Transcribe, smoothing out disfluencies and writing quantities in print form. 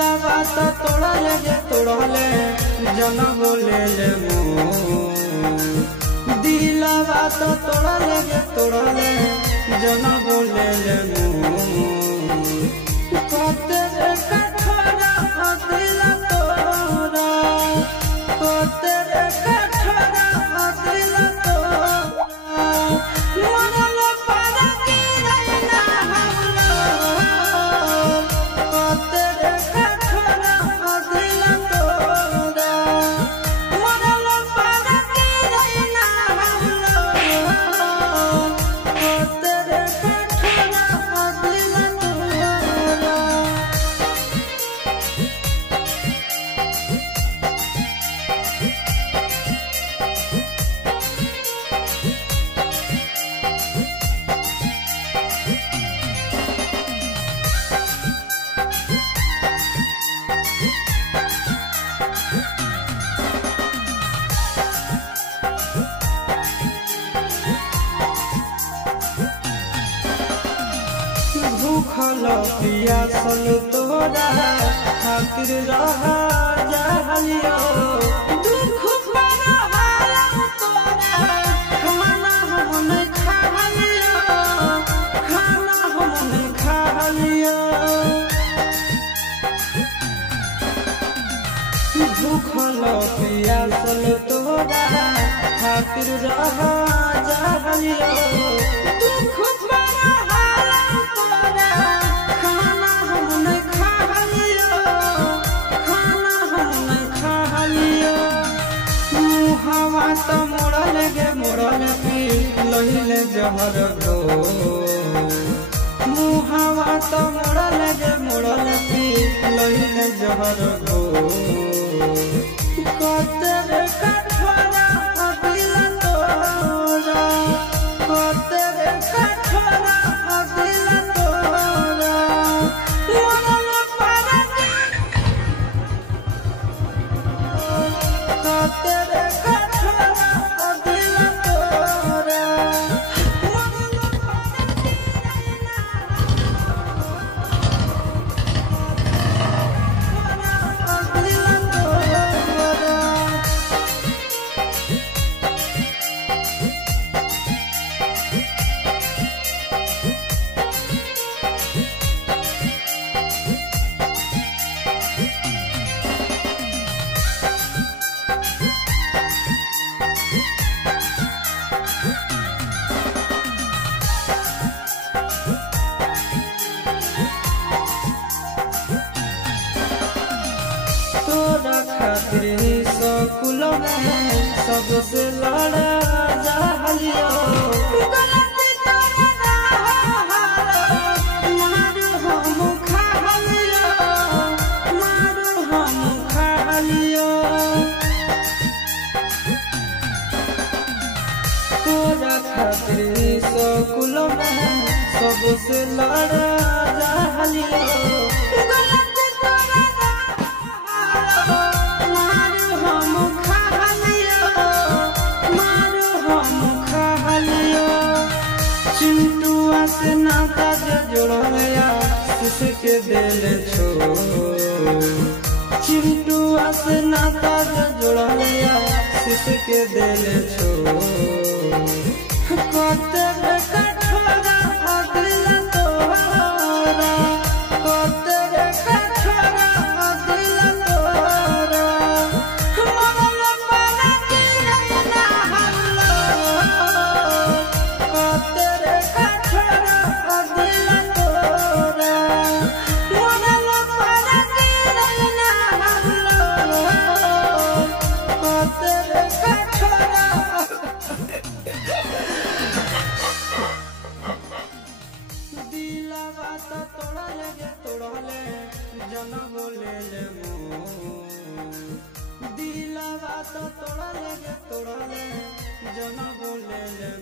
दिलवा तो तोड़ले जे तोड़ले जन बोले ले दिलवा तो तोड़ले जे तोड़ले जन बोले ले कते रे कठोरा दिल तोरा कते रे कठोरा दिल तोरा मरल पारा की रहना हमला कते रे कठोरा दिल तोरा मरल पारा की रहना हमला कते रे कठोरा दिल तोरा। भूखल पियासल तोरा खातिर रहा जहलियो दुख पर हालम तोरा खाना हम नहीं खालियो खाना हम नहीं खालियो भूखल पियासल तोरा खातिर रहा जहलियो दुख पर तो मोड़ल गे मोड़ल पी लहिले जहर गो मुहावा तो मोड़ल गे मोड़ल पी लहिले जहर गो कते रे कठोरा दिल तोरा कते रे कठोरा दिल तोरा मरल पारा कते रे खातिर स्कूल में सबसे लड़ा जहलियो गलती तोरा मारू हम खालियो मारू हम खालियो तोरा खातिर स्कूल में सबसे लड़ा जहलियो चिंटुआ से नाता जोड़या के दिल छो चिंटुआ से नाता जोड़या के दिल छो कते रे कठोरा दिल तोरा कते रे कठोरा दिल तोरा मरल पारा की रहना हमला कते रे कठोरा दिल तोरा मरल पारा की रहना हमला कते रे कठोरा दिलवा तो तोड़ले गे तोड़ले जन बोले ले दिलवा तो तोड़ले गे तोड़ले जन बोले ले